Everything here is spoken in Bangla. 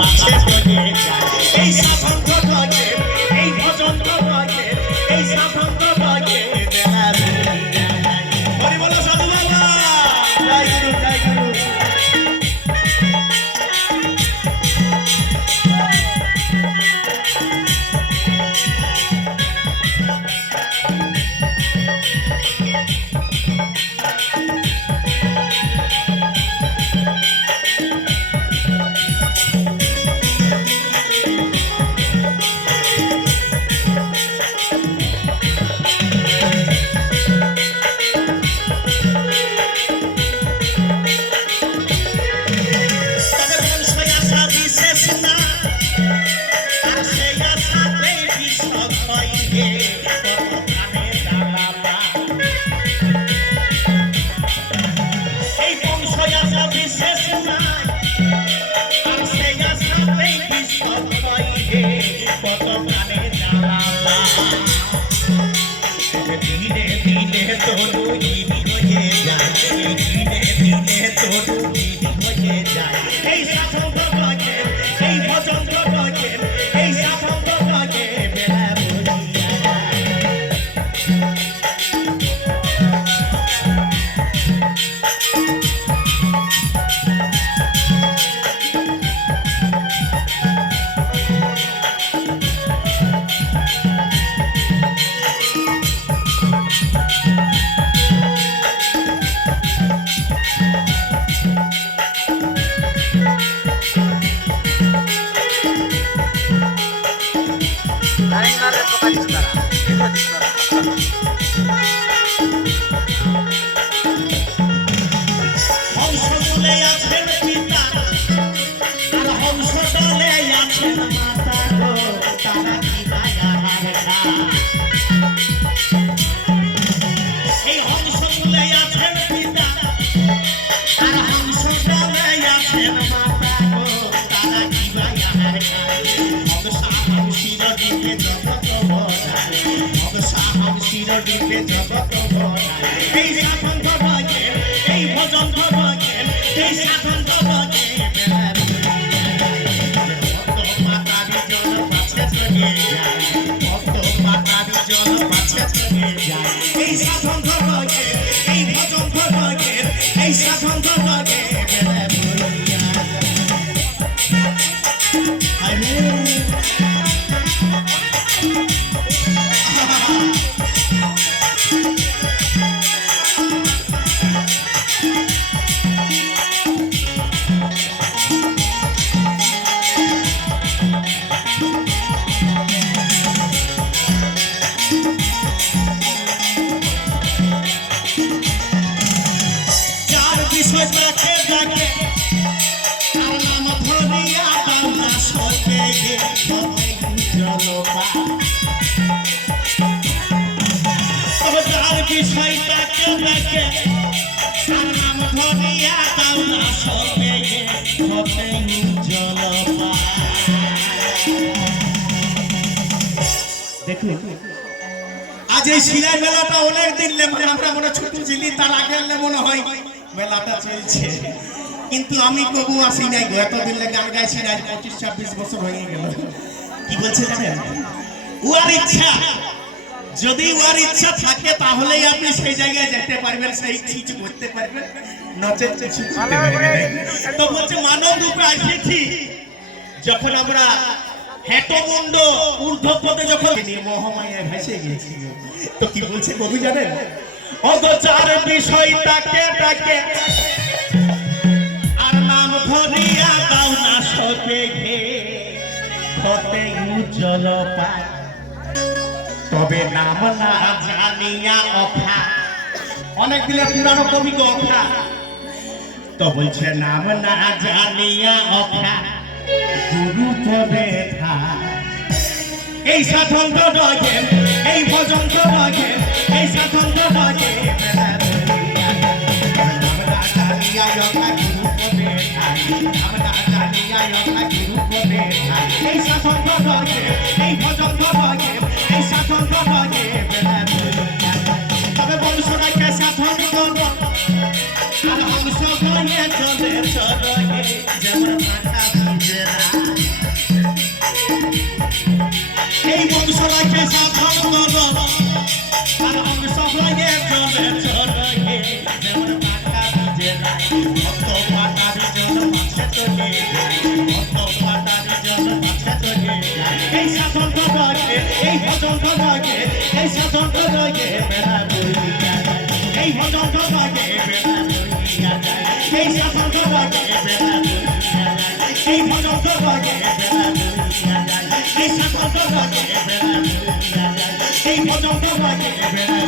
মাঝে চলে যায় এই সাধন লাগে এই ভজন লাগে এই সাধন লাগে হরি বল সাধু বাবা জয় গুরু জয় গুরু आज शिला मेलाटा अनेक दिन मैं छोट छिली तार आगे मने हय मेलाटा चलছে কিন্তু আমি কবু আসি নাই গো এতদিন লাগে গান গাইছি না 25 26 বছর হয়ে গেল কি বলছে জানেন ওর ইচ্ছা যদি ওর ইচ্ছা থাকে তাহলেই আপনি সেই জায়গায় যেতে পারবেন সেই চীজ করতে পারবেন নচেত কিছু করতে পারবেন তো বলছে মানব রূপে আসেছি যখন আমরা হেতমুন্ড ঊর্ধ্বপদে যখন নিয়ে মহামায়ায় ভেসে গেছি তো কি বলছে কবি জানেন অগোচর বিষয়টাকে ডাকে আর নাম ধরিয়া দাও না সতে ঘে হতে উজ্জ্বল পায় তবে নাম না জানিয়া অখা অনেক দিনের পুরানো কবি গো অখা তো বলছে নাম না জানিয়া অখা গুরু পদে থা এই সাধন তো লাগে এই ভজন তো লাগে এই সাধন তো লাগে আমরা জানিয়া অখা গুরু পদে থা আমরা জানিয়া অখা গুরু পদে থা এই সাধন তো লাগে এই ভজন তো লাগে এই সাধন তো লাগে তবে বংশরা কে সাধন করব আর বংশ গয়ে চলে চলে যেমন মাথা ভিজে এই বংশ রাখে সাধন করো আর বংশ লাগে চলে চলে যেমন টাকা বুঝে নাই কত পাটারি জন মাছে তোকে কত পাটারি জন মাছে তোকে এই সাধন করে এই ভজন করে এই সাধন করে বেলা বইয়া যায় এই ভজন করে বেলা বইয়া যায় এই সাধন করে বেলা বইয়া যায় এই ভজন করে বেলা বইয়া যায় এই সাধন করে বেলা বইয়া যায় এই ভজন করে বেলা